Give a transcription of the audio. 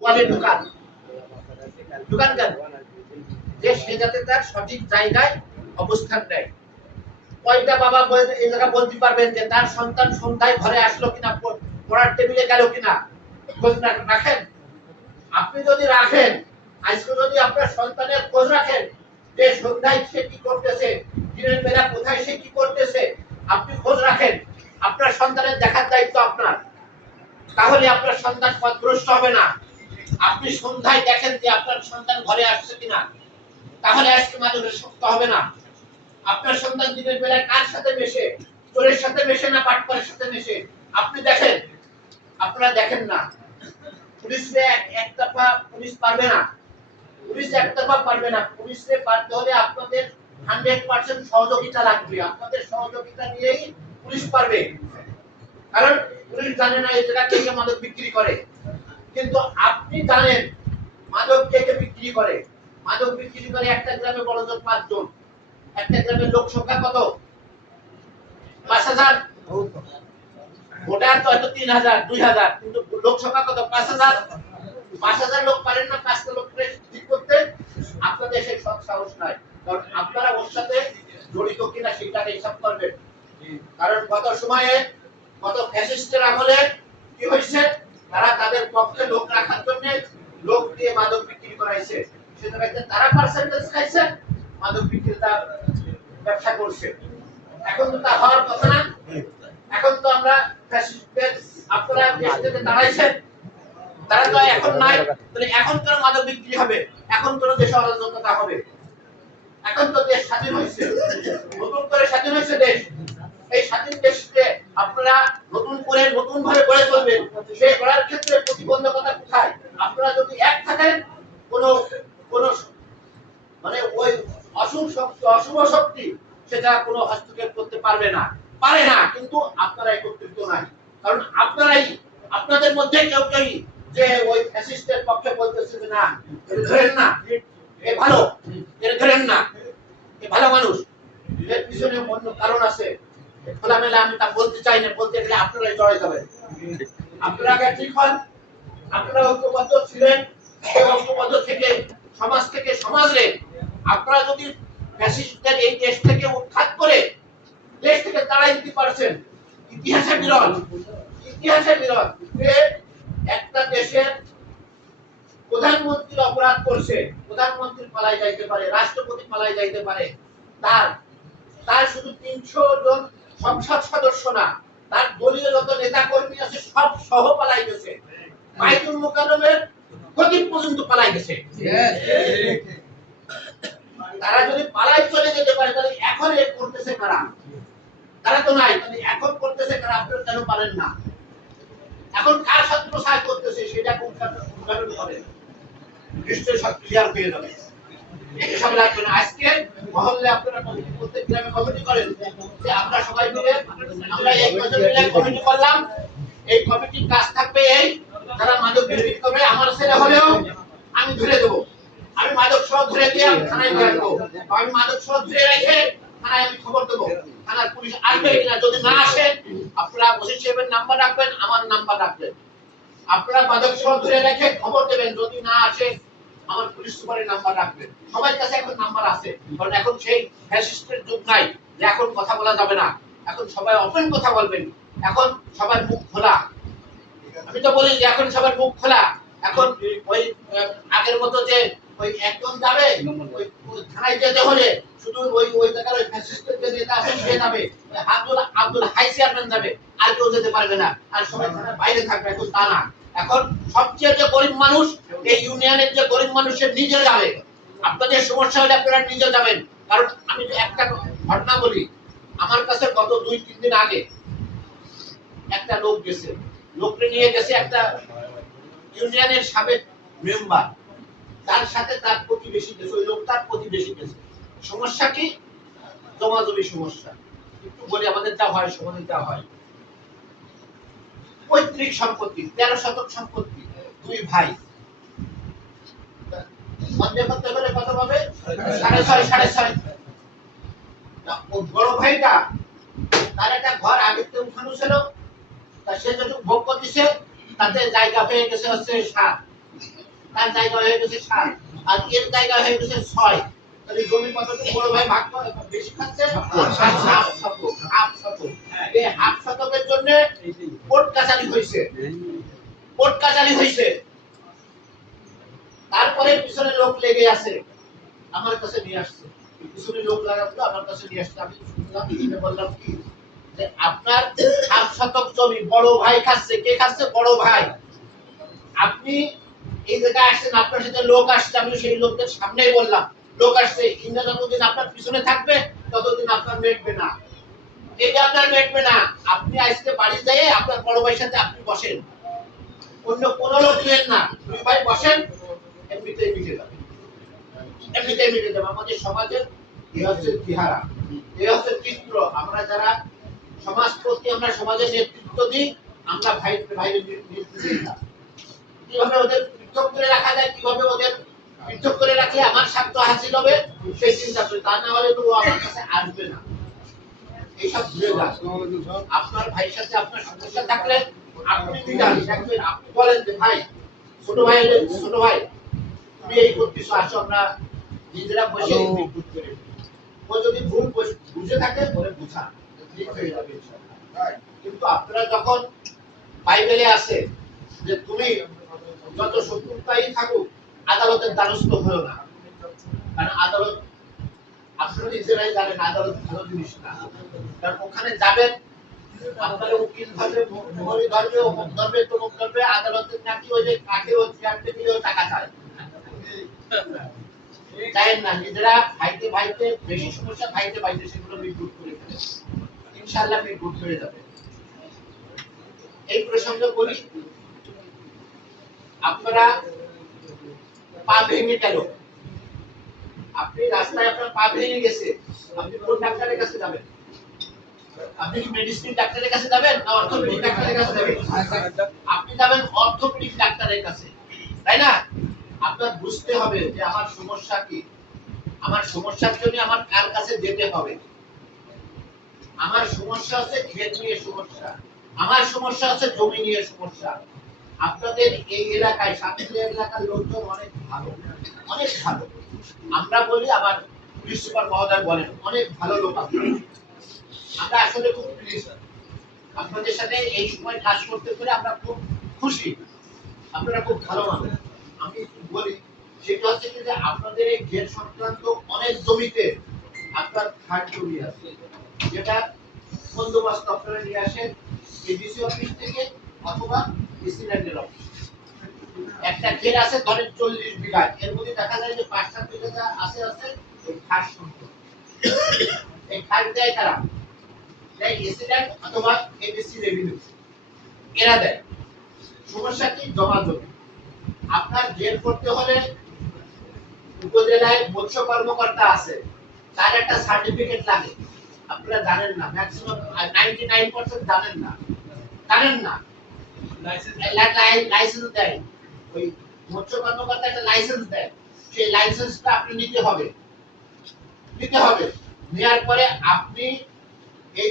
ওয়ালে ঢুকান। ঢুকান কেন? যে সে যাতে তার সঠিক জায়গায় অবস্থান নেয়। কয়টা বাবা এই জায়গা বলতে পারবেন যে তার সন্তান সন্ধ্যায় ঘরে আসলো কিনা পড়ার টেবিলে গেল কিনা? রাখেন? আপনি যদি রাখেন, আজকে যদি আপনার সন্তানের খোঁজ রাখেন যে সন্ধ্যায় সে কি করতেছে, দিনের বেলা কোথায় সে কি করতেছে, আপনি খোঁজ রাখেন। আপনার সন্তানের দেখার দায়িত্ব আপনার। তাহলে আপনার সন্তান পথভ্রষ্ট হবে না। আপনি সন্ধ্যায় দেখেন যে আপনার সন্তান ঘরে আসছে কিনা, তাহলে আজকে মাদকের শক্ত হবে না। আপনার সন্তান দিনের বেলায় কার সাথে মেশে, চোরের সাথে মেশে না পাটপারের সাথে মেশে? আপনি দেখেন, আপনারা দেখেন না। পুলিশে এক- একতরফা পুলিশ পারবে না। পুলিশ একতরফা পারবে না। পুলিশে পারতে হলে আপনাদের হান্ড্রেড পার্সেন্ট সহযোগিতা লাগবে। আপনাদের সহযোগিতা নিয়েই পুলিশ পারবে। কারণ পুলিশ জানে না এই জায়গা কে কে মাদক বিক্রি করে। কিন্তু আপনি জানেন মাদক কে কে বিক্রি করে? মাদক বিক্রি করে একটা গ্রামে বড় পাঁচজন। একটা গ্রামের লোক সংখ্যা কত? পাঁচ হাজার। ভোটার তো হয়তো তিন হাজার, দুই হাজার, কিন্তু লোক সংখ্যা কত? পাঁচ হাজার। পাঁচ হাজার লোক পারেন না পাঁচটা ঠিক করতে আপনাদের সেই সব সাহস নাই। কারণ আপনারা ওর সাথে জড়িত কিনা সেটা হিসাব করবেন। কারণ গত সময়ে গত ফ্যাসিস্টের আমলে কি হয়েছে? তারা তাদের পক্ষে লোক রাখার জন্য লোক দিয়ে মাদক বিক্রি করাইছে। সুতরাং তারা পার্সেন্টেজ খাইছে, মাদক বিক্রেতা ব্যবসা করছে। এখন তো তা হওয়ার কথা না। এখন তো আমরা আপনারা দেশ দাঁড়াইছেন। তারা তো এখন নাই। তাহলে এখন কেন মাদক বিক্রি হবে? এখন কেন দেশে অরাজকতা হবে? এখন তো দেশ স্বাধীন হয়েছে নতুন করে স্বাধীন হয়েছে দেশ এই স্বাধীন দেশকে আপনারা নতুন করে নতুন ভাবে গড়ে তুলবেন সেই গড়ার ক্ষেত্রে প্রতিবন্ধকতা কোথায়? আপনারা যদি এক থাকেন, কোন কোন মানে ওই অশুভ শক্তি অশুভ শক্তি, সেটা কোনো হস্তক্ষেপ করতে পারবে না। পারে না, কিন্তু আপনারা একত্রিত নাই। কারণ আপনারাই, আপনাদের মধ্যে কেউ কেউ যে ওই ফ্যাসিস্টের পক্ষে বলতেছে যে না ধরেন না, এ ভালো, এটা ধরেন না, এ ভালো মানুষ। এর পিছনে অন্য কারণ আছে। খোলামেলা আমি তা বলতে চাই না, বলতে গেলে আপনারাই জড়াই যাবেন আপনারা আগে ঠিক হন, আপনারা ঐক্যবদ্ধ ছিলেন ঐক্যবদ্ধ থেকে সমাজ থেকে সমাজে আপনারা যদি ফ্যাসিস্টদের এই দেশ থেকে উৎখাত করে, দেশ থেকে তাড়াই দিতে পারছেন ইতিহাসে বিরল ইতিহাসে বিরল যে একটা দেশের প্রধানমন্ত্রী অপরাধ করছে, প্রধানমন্ত্রী পালাই যাইতে পারে, রাষ্ট্রপতি পালাই যাইতে পারে, তার তার শুধু তিনশো জন সংসদ সদস্য না, তার দলীয় যত নেতা কর্মী আছে সব সহ পালাই গেছে। বাইতুল মোকাররমের খতিব পর্যন্ত পালাই গেছে। তারা যদি পালাই চলে যেতে পারে, তাহলে এখন এ করতেছে কারা? তারা তো নাই, তাহলে এখন করতেছে কারা? আপনারা কেন পারেন না? এখন কার সাথে প্রসার করতেছে? সেটা কোন উদ্ঘাটন করে নিশ্চয়ই সব ক্লিয়ার হয়ে যাবে। আমি ধরে দেবো। আমি মাদক সহ ধরে দিয়ে থানায় ধরে দেবো। আমি মাদক ধরে রেখে থানায় আমি খবর দেবো। থানার পুলিশ আসবে কিনা যদি না আসে, আপনারা ওসি সাহেবের নাম্বার রাখবেন, আমার নাম্বার রাখবেন। আপনারা মাদক সহ ধরে রেখে খবর দেবেন। যদি না আসে আমার পুলিশ সুপারের নাম্বার রাখবেন সবার কাছে এখন নাম্বার আছে, কারণ এখন সেই ফ্যাসিস্টের যুগ নাই যে এখন কথা বলা যাবে না। এখন সবাই ওপেন কথা বলবেন। এখন সবার মুখ খোলা। আমি তো বলি যে এখন সবার মুখ খোলা। এখন ওই আগের মতো যে ওই একজন যাবে, ওই থানায় যেতে হলে শুধু ওই ওই জায়গার ওই ফ্যাসিস্টের যে নেতা আছে, সে যাবে। আব্দুল আব্দুল হাই চেয়ারম্যান যাবে। আর কেউ যেতে পারবে না। আর সবাই থানার বাইরে থাকবে, এখন তা না। এখন সবচেয়ে যে গরিব মানুষ, এই ইউনিয়নের যে গরিব মানুষের নিজে যাবে। আপনাদের সমস্যা হলে আপনারা নিজে যাবেন। কারণ আমি একটা ঘটনা বলি, আমার কাছে গত দুই, তিন দিন আগে একটা লোক গেছে। লোককে নিয়ে গেছে একটা ইউনিয়নের সাবেক মেম্বার তার সাথে তার প্রতিবেশী গেছে, ওই লোক তার প্রতিবেশী গেছে। সমস্যা কি? জমাজমি সমস্যা। একটু বলি, আমাদের যা হয়, সমাজে যা হয়। পৈতৃক সম্পত্তি তেরো শতক সম্পত্তি দুই ভাই। কত পাবে? সাড়ে ছয় সাড়ে ছয়। বড় ভাইটা তার একটা ঘর আগের থেকে উঠানো ছিল। তা সে যেটুকু ভোগ করতেছে তাতে জায়গা পেয়ে গেছে হচ্ছে সাত। তার জায়গা হয়ে গেছে সাত। আর এর জায়গা হয়ে গেছে ছয়। তাহলে জমি কতটুকু বড় ভাই ভাগ বেশি খাচ্ছে? হাফ শতক। হাফ শতক। এই হাফ শতকের জন্য কোর্ট হয়েছে কোর্ট হয়েছে তারপরে পিছনে লোক লেগে আছে। আমার কাছে নিয়ে আসছে। পিছনে লোক লাগাতো আমার কাছে নিয়ে আসছে। আমি শুনলাম শুনে বললাম কি, যে আপনার হাফ শতক জমি বড় ভাই খাচ্ছে। কে খাচ্ছে? বড় ভাই। আপনি এই জায়গায় আসছেন, আপনার সাথে লোক আসছে আমি সেই লোকদের সামনেই বললাম। লোক আসছে ইন্দা যতদিন আপনার পিছনে থাকবে, ততদিন আপনার মেটবে না। এটা আপনার মেটবে না। আপনি আজকে বাড়ি আপনার বড় ভাইয়ের সাথে আপনি বসেন। অন্য কোনো লোক নেন না। দুই ভাই বসেন মিটে যাবে। মিটে যাবে। আমাদের সমাজের হচ্ছে চেহারা। হচ্ছে চিত্র। আমরা যারা সমাজ প্রতি আমরা সমাজের নেতৃত্ব দিই, আমরা ভাই ভাইয়ের নেতৃত্ব দিই না। কীভাবে ওদের পৃথক করে রাখা যায়, কীভাবে ওদের পৃথক করে রাখলে আমার স্বার্থ হাসিল হবে, সেই চিন্তা করি। তা না হলে তো আমার কাছে আসবে না। এইসব ভুলে যান। আপনার ভাইয়ের সাথে আপনার সমস্যা থাকলে আপনি আপনি বলেন যে ভাই ছোট ভাই ছোট ভাই তুমি এই করতেছো আসো আমরা নিজেরা বসে করে ও যদি ভুল বুঝে থাকে বলে বুঝা ঠিক হয়ে যাবে কিন্তু আপনারা যখন বাইবেলে আছে যে তুমি যত শত্রুতাই থাকুক আদালতের দ্বারস্থ হয়েও না। কারণ আদালত আপনারা নিজেরাই জানেন আদালত ভালো জিনিস না। কারণ ওখানে যাবেন আপনার উকিল ধরবে ধরবে, অমুক ধরবে, তমুক ধরবে নাকি ওই যে ও চেয়ার টেবিলেও টাকা চায়। না, নিজেরা ভাইতে ভাইতে, বেশি সমস্যা ভাইতে ভাইতে সেগুলো মিটগুট করে ফেলে। ইনশাআল্লাহ মিটগুট হয়ে যাবে। এই প্রসঙ্গে বলি, আপনারা পা ভেঙে গেল আপনি রাস্তায় আপনার পা ভেঙে গেছে, আপনি কোন ডাক্তারের কাছে যাবেন? আপনি কি মেডিসিন ডাক্তারের কাছে যাবেন না অর্থোপেডিক ডাক্তারের কাছে, তাই না? আপনার বুঝতে হবে যে আমার সমস্যা কি। আমার সমস্যার জন্য আমার কার কাছে যেতে হবে? আমার সমস্যা হচ্ছে ক্ষেত নিয়ে সমস্যা। আমার সমস্যা হচ্ছে জমি নিয়ে সমস্যা। আপনাদের এই এলাকায়, সাতক্ষীরা এলাকার লোকজন অনেক ভালো অনেক ভালো। আমরা বলি আমার পুলিশ সুপার মহোদয় বলেন, অনেক ভালো লোক আমরা আসলে খুব আপনাদের সাথে এই সময় কাজ করতে পেরে আমরা খুব খুশি। আপনারা খুব ভালো মানুষ। আমি বলি, সেটা হচ্ছে যে আপনাদের এই ঘের সংক্রান্ত অনেক জমিতে আপনার খাট জমি আছে। যেটা বন্দোবস্ত আপনারা নিয়ে আসেন এডিসি অফিস থেকে অথবা ডিসি ল্যান্ডের অফিস একটা ঘের আছে ধরেন চল্লিশ বিঘা। এর মধ্যে দেখা যায় যে পাঁচ সাত বিঘা আছে আছে ওই খাস সম্পদ। এই খাস দেয় কারা? দেয় অথবা এডিসি রেভিনিউ এরা দেয়। সমস্যা কি? জমা জমি। আপনার জেল করতে হলে উপজেলায় মৎস্য কর্মকর্তা আছে। তার একটা সার্টিফিকেট লাগে। আপনারা জানেন না। ম্যাক্সিমাম নাইনটি নাইন পার্সেন্ট জানেন না। জানেন না? লাইসেন্স দেয়। ওই মৎস্য কর্মকর্তা একটা লাইসেন্স দেয়। সেই লাইসেন্সটা আপনি নিতে হবে। নিতে হবে। নেওয়ার পরে আপনি